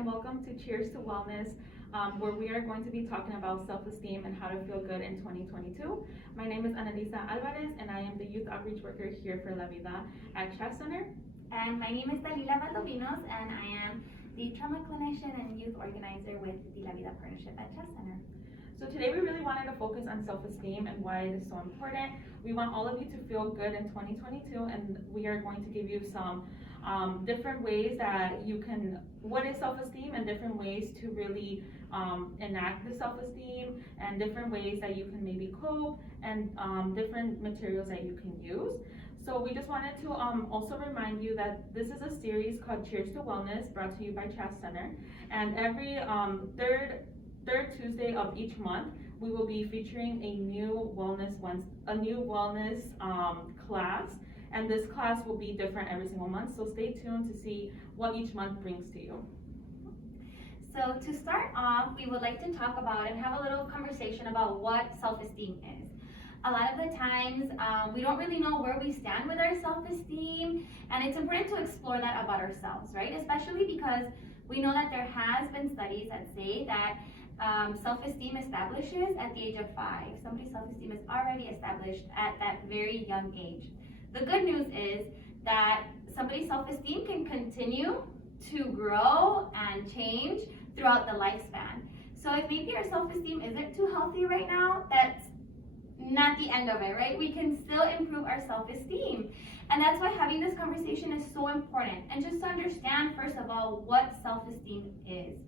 and welcome to Cheers to Wellness, where we are going to be talking about self-esteem and how to feel good in 2022. My name is Annalisa Alvarez, and I am the Youth Outreach Worker here for La Vida at Chef Center. And my name is Dalila Valdovinos, and I am the Trauma Clinician and Youth Organizer with the La Vida Partnership at Chef Center. So today we really wanted to focus on self-esteem and why it is so important. We want all of you to feel good in 2022, and we are going to give you some different ways that you can, what is self-esteem, and different ways to really enact the self-esteem, and different ways that you can maybe cope, and different materials that you can use. So we just wanted to also remind you that this is a series called Cheers to Wellness, brought to you by Chef Center, and every third Tuesday of each month, we will be featuring a new wellness class, and this class will be different every single month. So stay tuned to see what each month brings to you. So to start off, we would like to talk about and have a little conversation about what self-esteem is. A lot of the times, we don't really know where we stand with our self-esteem, and it's important to explore that about ourselves, right? Especially because we know that there has been studies that say that self-esteem establishes at the age of 5. Somebody's self-esteem is already established at that very young age. The good news is that somebody's self-esteem can continue to grow and change throughout the lifespan. So if maybe our self-esteem isn't too healthy right now, that's not the end of it, right? We can still improve our self-esteem. And that's why having this conversation is so important. And just to understand, first of all, what self-esteem is.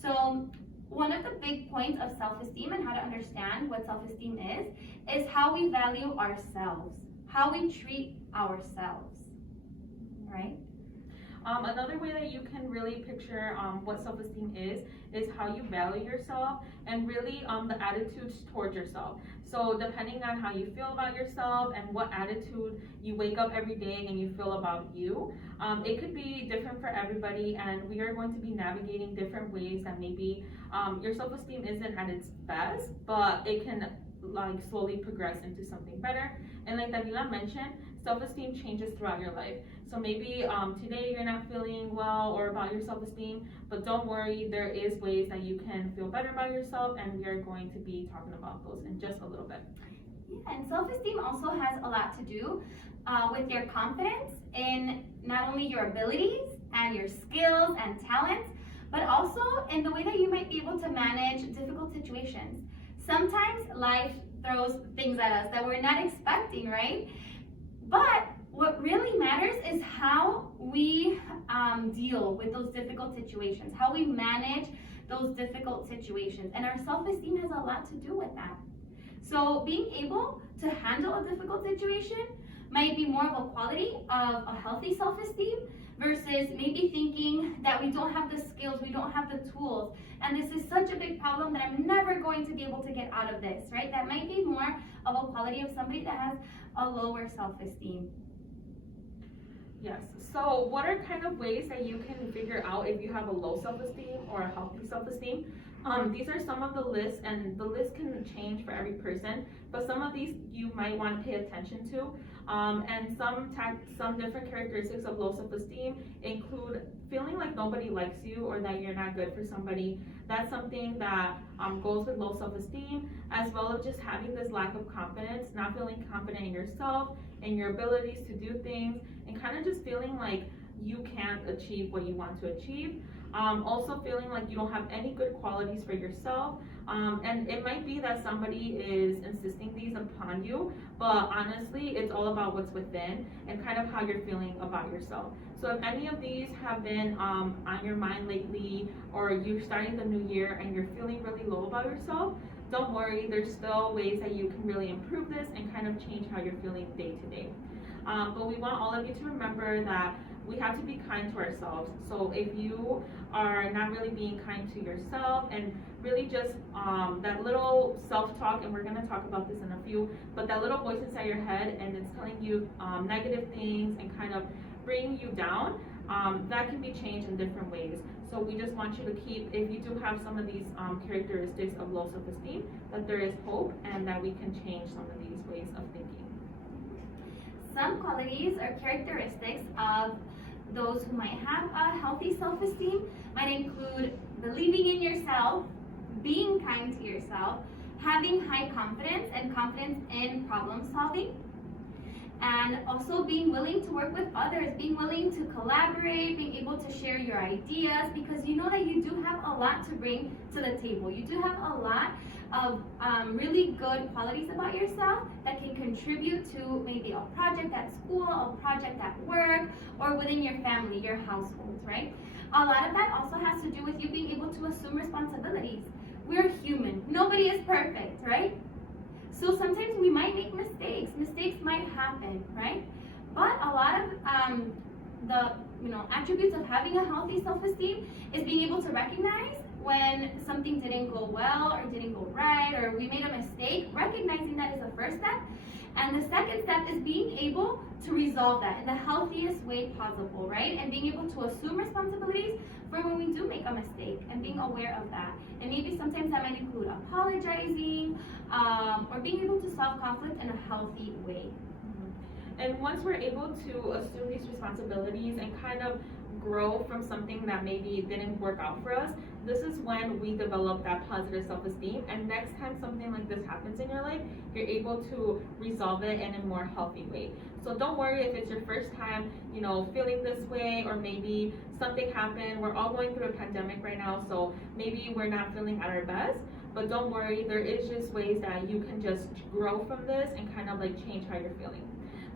So one of the big points of self-esteem and how to understand what self-esteem is how we value ourselves, how we treat ourselves, right? Another way that you can really picture what self-esteem is how you value yourself, and really the attitudes towards yourself. So depending on how you feel about yourself and what attitude you wake up every day and you feel about you, it could be different for everybody, and we are going to be navigating different ways that maybe your self-esteem isn't at its best, but it can like slowly progress into something better. And like Davila mentioned, self-esteem changes throughout your life. So maybe today you're not feeling well or about your self-esteem, but don't worry, there is ways that you can feel better about yourself, and we are going to be talking about those in just a little bit. Yeah, and self-esteem also has a lot to do with your confidence in not only your abilities and your skills and talents, but also in the way that you might be able to manage difficult situations. Sometimes life throws things at us that we're not expecting, right? But what really matters is how we deal with those difficult situations, how we manage those difficult situations. And our self-esteem has a lot to do with that. So being able to handle a difficult situation might be more of a quality of a healthy self-esteem versus maybe thinking that we don't have the skills, we don't have the tools, and this is such a big problem that I'm never going to be able to get out of this, right? That might be more of a quality of somebody that has a lower self-esteem. Yes, so what are kind of ways that you can figure out if you have a low self-esteem or a healthy self-esteem? These are some of the lists, and the list can change for every person, but some of these you might want to pay attention to. And some different characteristics of low self-esteem include feeling like nobody likes you or that you're not good for somebody. That's something that goes with low self-esteem, as well as just having this lack of confidence, not feeling confident in yourself and your abilities to do things, and kind of just feeling like you can't achieve what you want to achieve. Also feeling like you don't have any good qualities for yourself, and it might be that somebody is insisting these upon you, but honestly it's all about what's within and kind of how you're feeling about yourself. So if any of these have been on your mind lately, or you're starting the new year and you're feeling really low about yourself, don't worry, there's still ways that you can really improve this and kind of change how you're feeling day to day. But we want all of you to remember that we have to be kind to ourselves. So if you are not really being kind to yourself, and really just that little self-talk, and we're going to talk about this in a few, but that little voice inside your head, and it's telling you negative things and kind of bringing you down, that can be changed in different ways. So we just want you to keep, if you do have some of these characteristics of low self-esteem, that there is hope and that we can change some of these ways of thinking. Some qualities or characteristics of those who might have a healthy self-esteem might include believing in yourself, being kind to yourself, having high confidence and confidence in problem solving, and also being willing to work with others, being willing to collaborate, being able to share your ideas, because you know that you do have a lot to bring to the table. You do have a lot of really good qualities about yourself that can contribute to maybe a project at school, a project at work, or within your family, your household, right? A lot of that also has to do with you being able to assume responsibilities. We're human. Nobody is perfect, right? So sometimes we might make mistakes. Mistakes might happen, right? But a lot of the attributes of having a healthy self-esteem is being able to recognize when something didn't go well or didn't go right or we made a mistake. Recognizing that is the first step. And the second step is being able to resolve that in the healthiest way possible, right? And being able to assume responsibilities for when we do make a mistake and being aware of that. And maybe sometimes that might include apologizing or being able to solve conflict in a healthy way. And once we're able to assume these responsibilities and kind of grow from something that maybe didn't work out for us, this is when we develop that positive self-esteem. And next time something like this happens in your life, you're able to resolve it in a more healthy way. So don't worry if it's your first time, feeling this way, or maybe something happened. We're all going through a pandemic right now, so maybe we're not feeling at our best. But don't worry, there is just ways that you can just grow from this and kind of like change how you're feeling.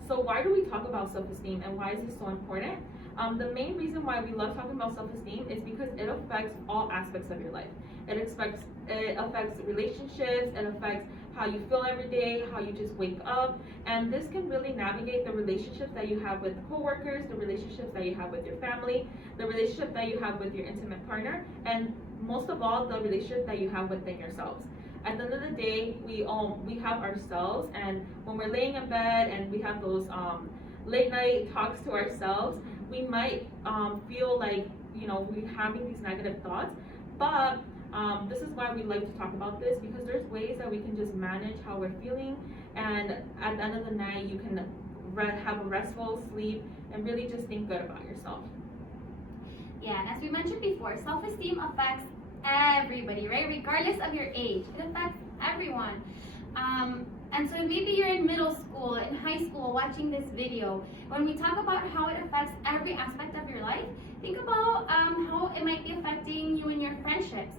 So why do we talk about self-esteem and why is this so important? The main reason why we love talking about self-esteem is because it affects all aspects of your life. It affects relationships, it affects how you feel every day, how you just wake up, and this can really navigate the relationships that you have with coworkers, the relationships that you have with your family, the relationship that you have with your intimate partner, and most of all, the relationship that you have within yourselves. At the end of the day, we have ourselves, and when we're laying in bed and we have those late night talks to ourselves, we might feel like we're having these negative thoughts, but this is why we like to talk about this, because there's ways that we can just manage how we're feeling, and at the end of the night you can have a restful sleep and really just think good about yourself. Yeah, and as we mentioned before, self-esteem affects everybody, right? Regardless of your age, it affects everyone. And so maybe you're in middle school, in high school, watching this video. When we talk about how it affects every aspect of your life, think about how it might be affecting you in your friendships.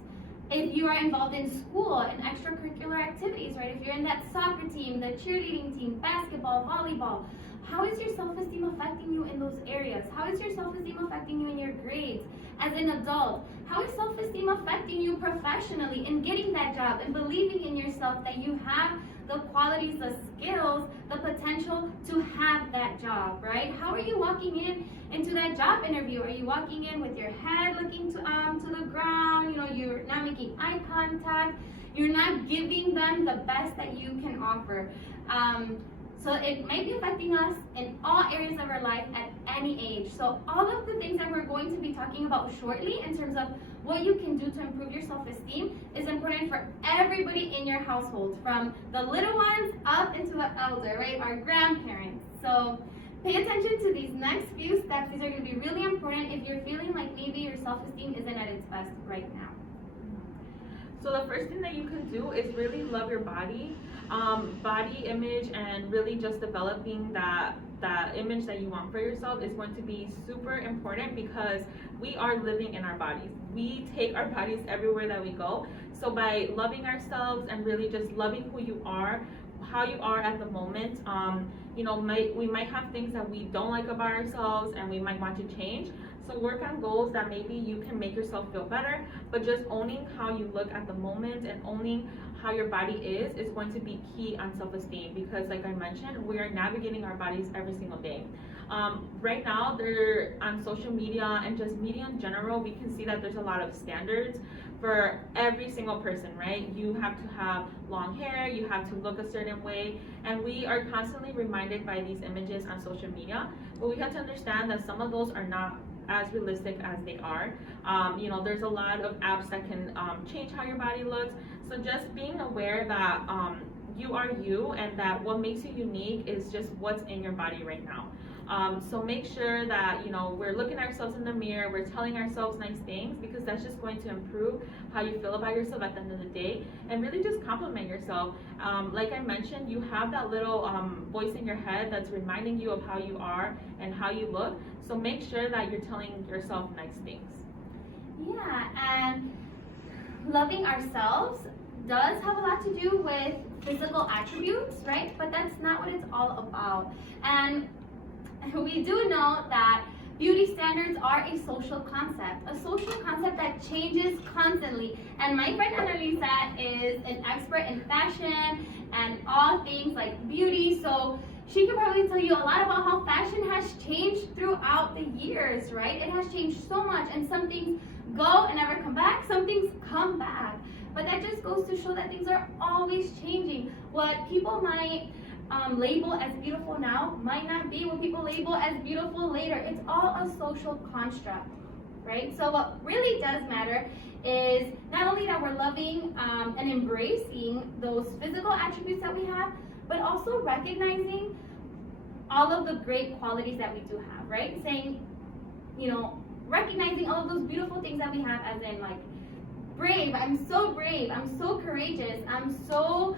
If you are involved in school, in extracurricular activities, right? If you're in that soccer team, the cheerleading team, basketball, volleyball, how is your self-esteem affecting you in those areas? How is your self-esteem affecting you in your grades? As an adult, how is self-esteem affecting you professionally in getting that job and believing in yourself that you have the qualities, the skills, the potential to have that job, right? How are you walking into that job interview? Are you walking in with your head looking to the ground? You're not making eye contact. You're not giving them the best that you can offer. So it might be affecting us in all areas of our life at any age. So all of the things that we're going to be talking about shortly in terms of what you can do to improve your self-esteem is important for everybody in your household, from the little ones up into the elder, right? Our grandparents. So pay attention to these next few steps. These are going to be really important if you're feeling like maybe your self-esteem isn't at its best right now. So the first thing that you can do is really love your body. Body image and really just developing that image that you want for yourself is going to be super important, because we are living in our bodies. We take our bodies everywhere that we go. So by loving ourselves and really just loving who you are, how you are at the moment, we might have things that we don't like about ourselves and we might want to change. So work on goals that maybe you can make yourself feel better, but just owning how you look at the moment and owning how your body is going to be key on self-esteem, because like I mentioned, we are navigating our bodies every single day. Right now, they're on social media and just media in general, we can see that there's a lot of standards for every single person, right? You have to have long hair, you have to look a certain way, and we are constantly reminded by these images on social media, but we have to understand that some of those are not as realistic as they are. There's a lot of apps that can change how your body looks. So just being aware that you are you, and that what makes you unique is just what's in your body right now. So make sure that, you know, we're looking at ourselves in the mirror, we're telling ourselves nice things, because that's just going to improve how you feel about yourself at the end of the day, and really just compliment yourself. Like I mentioned, you have that little voice in your head that's reminding you of how you are and how you look. So make sure that you're telling yourself nice things. Yeah, and loving ourselves does have a lot to do with physical attributes, right? But that's not what it's all about. And we do know that beauty standards are a social concept that changes constantly. And my friend Annalisa is an expert in fashion and all things like beauty, so she could probably tell you a lot about how fashion has changed throughout the years, right? It has changed so much, and some things go and never come back, some things come back. But that just goes to show that things are always changing. What people might label as beautiful now might not be what people label as beautiful later. It's all a social construct, right? So what really does matter is not only that we're loving and embracing those physical attributes that we have, but also recognizing all of the great qualities that we do have, right? Saying, you know, recognizing all of those beautiful things that we have, as in like brave, I'm so courageous, I'm so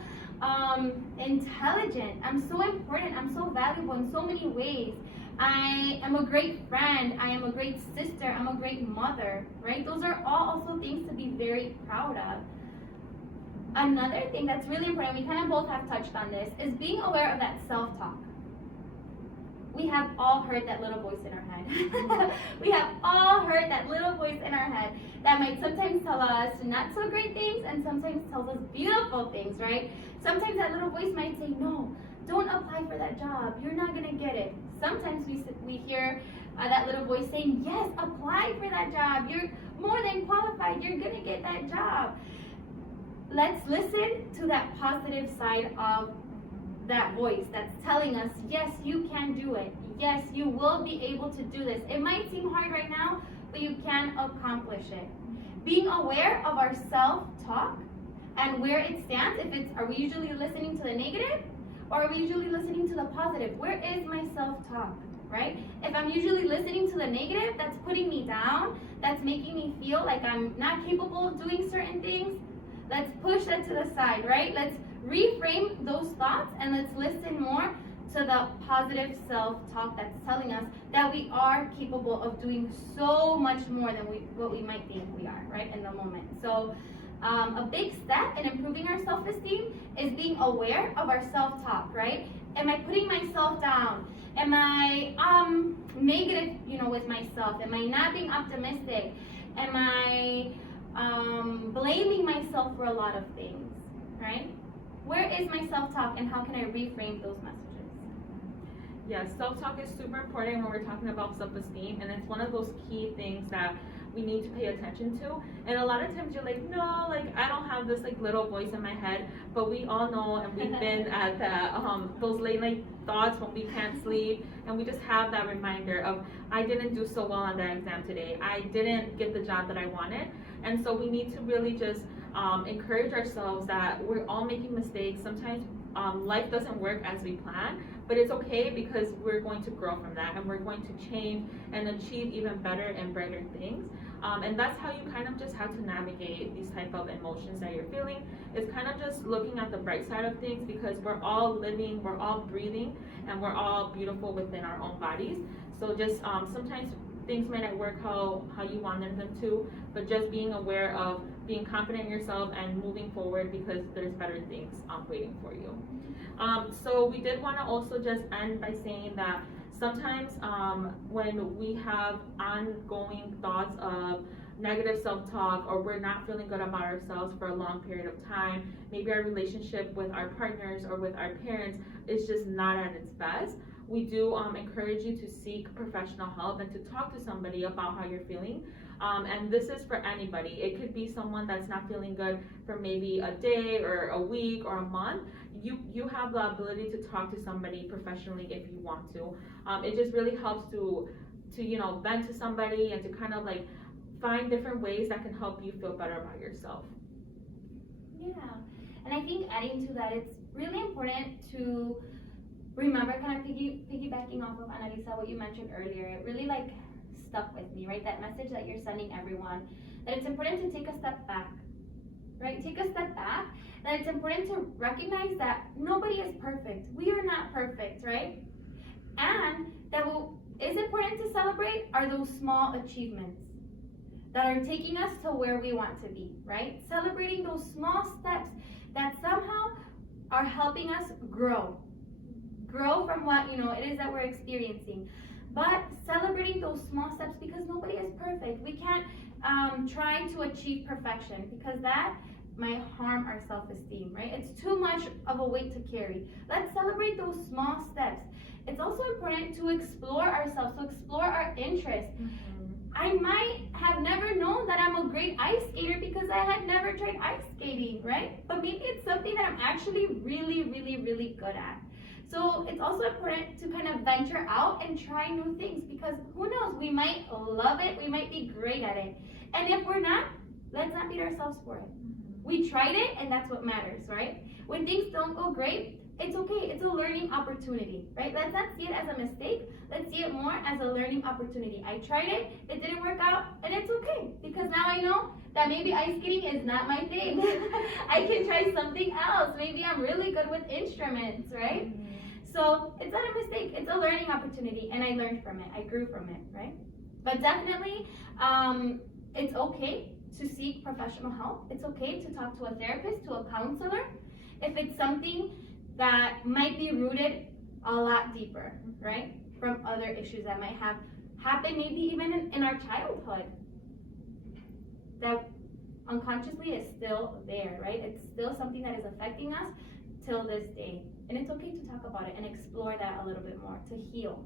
intelligent, I'm so important, I'm so valuable in so many ways. I am a great friend, I am a great sister, I'm a great mother, right? Those are all also things to be very proud of. Another thing that's really important, we kind of both have touched on this, is being aware of that self-talk. We have all heard that little voice in our head. We have all heard that little voice in our head that might sometimes tell us not so great things and sometimes tells us beautiful things, right? Sometimes that little voice might say, no, don't apply for that job. You're not going to get it. Sometimes we hear that little voice saying, yes, apply for that job. You're more than qualified. You're going to get that job. Let's listen to that positive side of that voice that's telling us, yes, you can do it. Yes, you will be able to do this. It might seem hard right now, but you can accomplish it. Being aware of our self-talk and where it stands, are we usually listening to the negative or are we usually listening to the positive? Where is my self-talk, right? If I'm usually listening to the negative, that's putting me down, that's making me feel like I'm not capable of doing certain things, let's push that to the side, right? Let's reframe those thoughts and let's listen more to the positive self-talk that's telling us that we are capable of doing so much more than what we might think we are, right, in the moment. So a big step in improving our self-esteem is being aware of our self-talk, right? Am I putting myself down? Am I negative, with myself? Am I not being optimistic? Am I blaming myself for a lot of things, right? Where is my self-talk and how can I reframe those messages? Yes, self-talk is super important when we're talking about self-esteem, and it's one of those key things that we need to pay attention to. And a lot of times you're like, no, like I don't have this like little voice in my head, but we all know, and we've been at those late night thoughts when we can't sleep, and we just have that reminder of, I didn't do so well on that exam today, I didn't get the job that I wanted. And so we need to really just encourage ourselves that we're all making mistakes. Sometimes life doesn't work as we plan, but it's okay because we're going to grow from that and we're going to change and achieve even better and brighter things. And that's how you kind of just have to navigate these type of emotions that you're feeling. It's kind of just looking at the bright side of things, because we're all living, we're all breathing, and we're all beautiful within our own bodies. So just sometimes things may not work how you wanted them to, but just being aware of being confident in yourself and moving forward, because there's better things waiting for you. So we did want to also just end by saying that sometimes when we have ongoing thoughts of negative self-talk, or we're not feeling good about ourselves for a long period of time, maybe our relationship with our partners or with our parents is just not at its best, we do encourage you to seek professional help and to talk to somebody about how you're feeling. And this is for anybody. It could be someone that's not feeling good for maybe a day or a week or a month. You have the ability to talk to somebody professionally if you want to. It just really helps to vent to somebody and to kind of like find different ways that can help you feel better about yourself. Yeah, and I think adding to that, it's really important to remember, kind of piggybacking off of Annalisa, what you mentioned earlier, it really like stuck with me, right? That message that you're sending everyone, that it's important to take a step back, right? Take a step back, that it's important to recognize that nobody is perfect. We are not perfect, right? And that what is important to celebrate are those small achievements that are taking us to where we want to be, right? Celebrating those small steps that somehow are helping us grow from what it is that we're experiencing. But celebrating those small steps, because nobody is perfect. We can't try to achieve perfection, because that might harm our self-esteem, right? It's too much of a weight to carry. Let's celebrate those small steps. It's also important to explore ourselves, to explore our interests. I might have never known that I'm a great ice skater because I had never tried ice skating, right? But maybe it's something that I'm actually really, really, really good at. So it's also important to kind of venture out and try new things, because who knows, we might love it, we might be great at it. And if we're not, let's not beat ourselves for it. We tried it, and that's what matters, right? When things don't go great, it's okay. It's a learning opportunity, right? Let's not see it as a mistake. Let's see it more as a learning opportunity. I tried it, it didn't work out, and it's okay, because now I know that maybe ice skating is not my thing. I can try something else. Maybe I'm really good with instruments, right? So it's not a mistake. It's a learning opportunity, and I learned from it. I grew from it, right? But definitely, it's okay to seek professional help. It's okay to talk to a therapist, to a counselor, if it's something that might be rooted a lot deeper, right? From other issues that might have happened, maybe even in our childhood, that unconsciously is still there, right? It's still something that is affecting us till this day. And it's okay to talk about it and explore that a little bit more, to heal.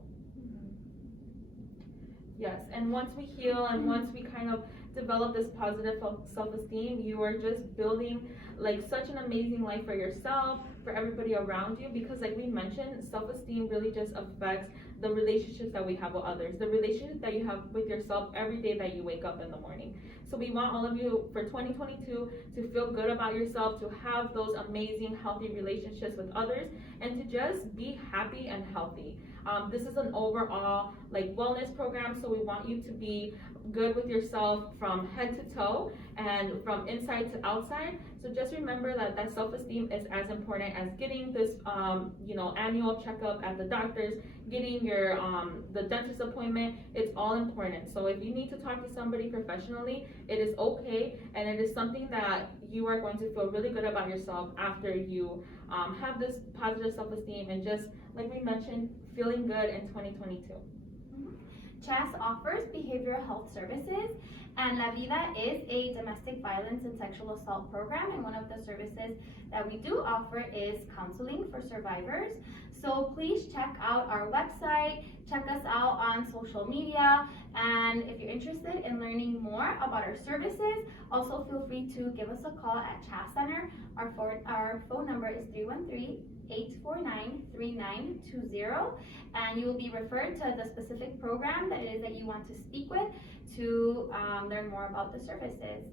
Yes, and once we heal and once we kind of develop this positive self-esteem, you are just building like such an amazing life for yourself, for everybody around you, because like we mentioned, self-esteem really just affects the relationships that we have with others, the relationship that you have with yourself every day that you wake up in the morning. So we want all of you for 2022 to feel good about yourself, to have those amazing, healthy relationships with others, and to just be happy and healthy. This is an overall like wellness program, so we want you to be good with yourself from head to toe and from inside to outside. So just remember that self-esteem is as important as getting this annual checkup at the doctor's, getting your the dentist appointment. It's all important. So if you need to talk to somebody professionally, it is okay, and it is something that you are going to feel really good about yourself after you have this positive self-esteem and just like we mentioned, feeling good in 2022. CHAS offers behavioral health services, and La Vida is a domestic violence and sexual assault program, and one of the services that we do offer is counseling for survivors. So please check out our website, check us out on social media, and if you're interested in learning more about our services, also feel free to give us a call at CHAS Center. Our phone number is 313-849-3920, and you will be referred to the specific program that it is that you want to speak with to learn more about the services.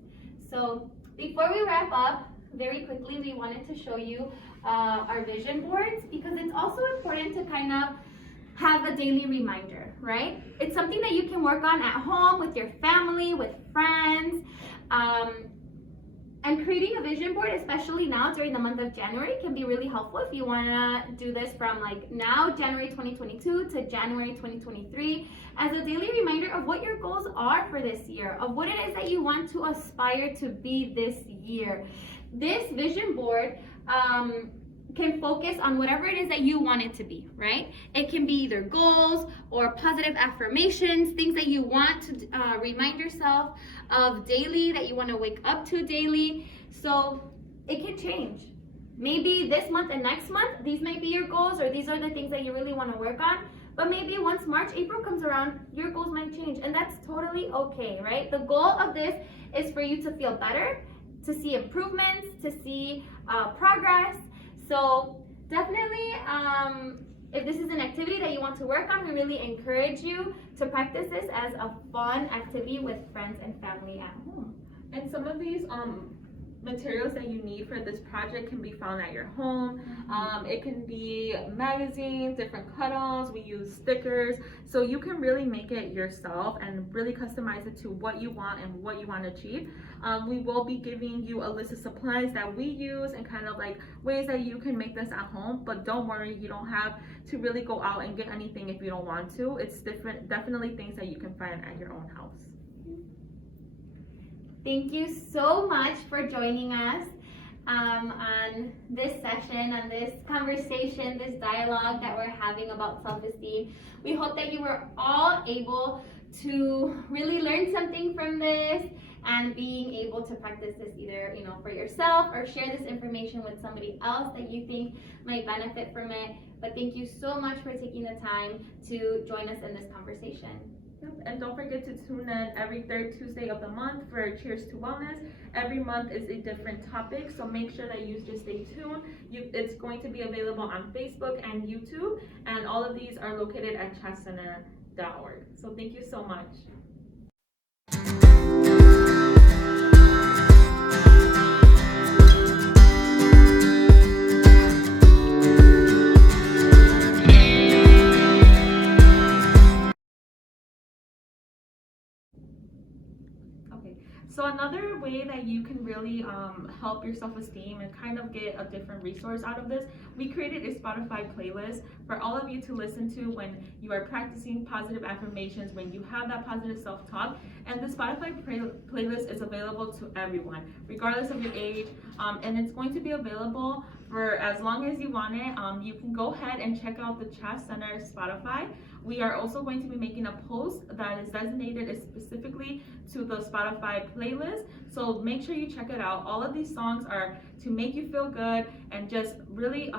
So before we wrap up, very quickly, we wanted to show you our vision boards, because it's also important to kind of have a daily reminder, right? It's something that you can work on at home with your family, with friends. And creating a vision board, especially now during the month of January, can be really helpful if you want to do this from like now, January 2022 to January 2023, as a daily reminder of what your goals are for this year, of what it is that you want to aspire to be this year. This vision board can focus on whatever it is that you want it to be, right? It can be either goals or positive affirmations, things that you want to remind yourself of daily, that you want to wake up to daily. So it can change. Maybe this month and next month, these might be your goals, or these are the things that you really want to work on. But maybe once March, April comes around, your goals might change, and that's totally okay, right? The goal of this is for you to feel better, to see improvements, to see progress. So definitely, if this is an activity that you want to work on, we really encourage you to practice this as a fun activity with friends and family at home. And some of these materials that you need for this project can be found at your home. It can be magazines, different cut-offs, we use stickers, so you can really make it yourself and really customize it to what you want and what you want to achieve. We will be giving you a list of supplies that we use and kind of like ways that you can make this at home, but don't worry, you don't have to really go out and get anything if you don't want to. It's definitely things that you can find at your own house. Thank you so much for joining us on this session, on this conversation, this dialogue that we're having about self-esteem. We hope that you were all able to really learn something from this and being able to practice this either, for yourself or share this information with somebody else that you think might benefit from it. But thank you so much for taking the time to join us in this conversation. And don't forget to tune in every third Tuesday of the month for Cheers to Wellness. Every month is a different topic, so make sure that you just stay tuned. It's going to be available on Facebook and YouTube, and all of these are located at chesscenter.org. So thank you so much. So another way that you can really help your self-esteem and kind of get a different resource out of this, we created a Spotify playlist for all of you to listen to when you are practicing positive affirmations, when you have that positive self-talk. And the Spotify playlist is available to everyone, regardless of your age, and it's going to be available for as long as you want it. You can go ahead and check out the Chess Center Spotify. We are also going to be making a post that is designated specifically to the Spotify playlist, so make sure you check it out. All of these songs are to make you feel good and just really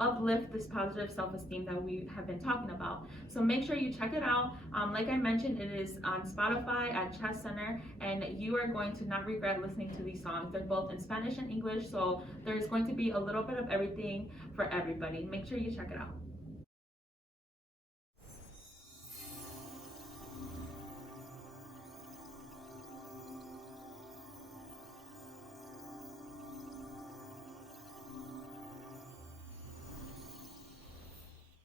uplift this positive self-esteem that we have been talking about. So make sure you check it out. Like I mentioned, it is on Spotify at Chess Center, and you are going to not regret listening to these songs. They're both in Spanish and English, so there's going to be a little bit of everything for everybody. Make sure you check it out.